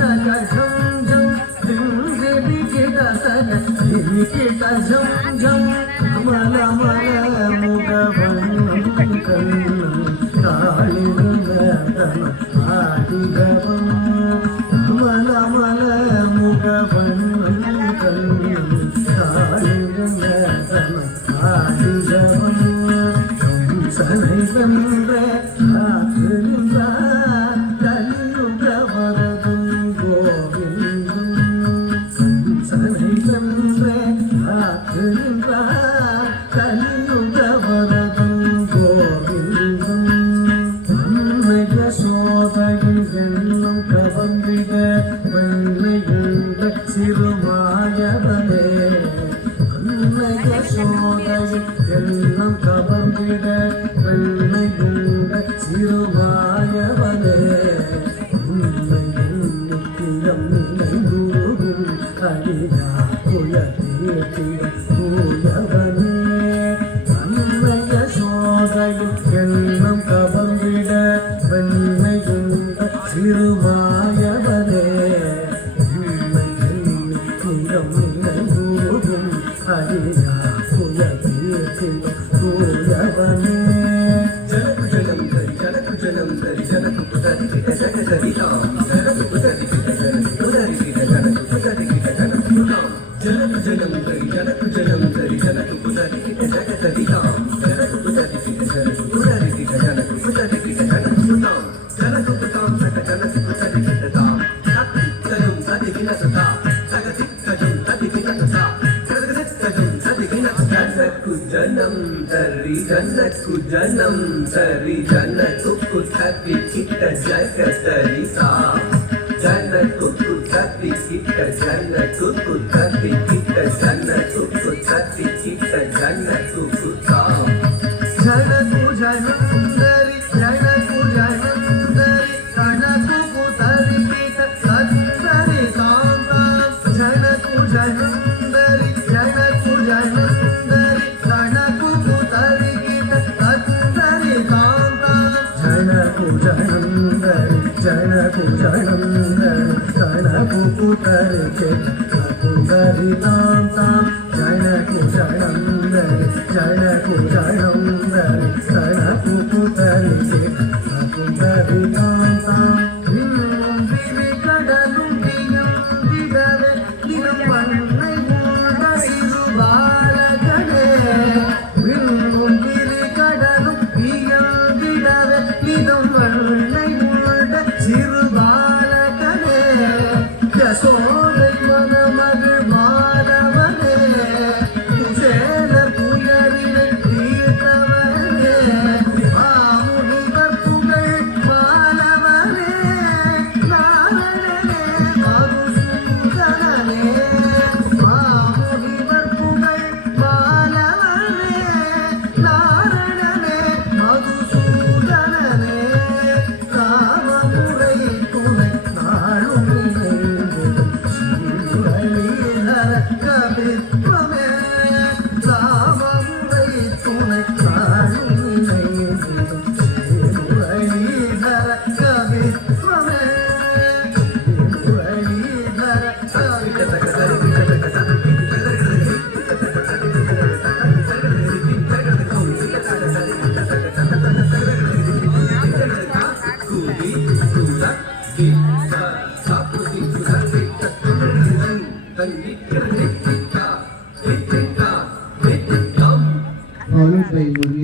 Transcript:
Thank you. கிட்ட ஜம் ஜம் மல மல முகவன் கண்ணன் காளிந்தனம் ஆடிதவம் மல மல முகவன் கண்ணன் காளிந்தனம் ஆடிதவம் சனை வென்ற காத்து நின்றார் கலியுகவரதும் கோவிந்தும் சனை வென்ற காத்து நின்றார் கலியுகவரதும் கோவிந்தும் உண்மைய சோதையில் எண்ணும் கவர்ந்திட வெள்ளையுள்ள சிறுமாயவனே உண்மைய சோதையில் எண்ணம் கவர்ந்திட வெள்ளையுள்ள சிறுமாயவனே உண்மை நித்தியம் நினைவுருகும் அடியா குலதேத்திய பூயவனே உண்மைய சோதையில் எண்ணம் கவர்ந்திட வெள்ளையுள்ள சிறுமாயவனே உண்மை நித்தியம் நினைவுருகும் அடியா குலதேத்திய பூயவனே ஜனக்கு ஜனம் சரி ஜனக்கு ஜனம் சரி ஜனக்கு புதரி கிட்ட ஜக சரிதாம் ஜனக்கு புதரி கிட்ட ஜனக்கு புதரி கிட்ட ஜனக்கு புதரி கிட்ட ஜனக்கு புதாம் ஜனக்கு ஜனம் சரி ஜனக்கு ஜனம் சரி ஜனக்கு புதரி கிட்ட ஜக சரிதாம் ஜனக்கு புதரி கிட்ட ஜனக்கு புதரி கிட்ட ஜனக்கு புதரி கிட்ட ஜனக்கு புதாம் ஜனக்கு புதாம் சக ஜனக்கு புதரி கிட்ட தாம் சக்தி ஜனம் சதி கின சதா சகதி ஜனம் சதி கின சதா जनकु जनम सरी जनकु पुथति चित्त जगतरि सा जनकु पुथति चित्त जनकु पुथति चित्त जनकु पुथति चित्त जनकु पुथा जनकु जनंदरि जनकु जनंदरि जनकु पुथति चित्त सत्सरि कांता जनकु जनंदरि जनकु जनंदरि जनकु पुथति चित्त सत्सरि कांता जनकु जनंदरि जनकु जनंदरि जनकु पुथति चित्त सत्सरि कांता जनकु जनंदरि जनकु जनंदरि जनकु पुथति चित्त सत्सरि कांता சோலை மனமகள் மாதவனே சேல புயலினை தீர்த்தவனே மாமுனிவர் புகழ் மாலவனே நாரணனே மதுசூதனனே மாமுனிவர் புகழ் மாலவனே நாரணனே மதுசூதனனே காமமுறை துணை நாளும் கவித்வமே சாமமுறை துணை காணும் நினைவும் Muralidhara கவித்வமே Muralidhara followed by Murli.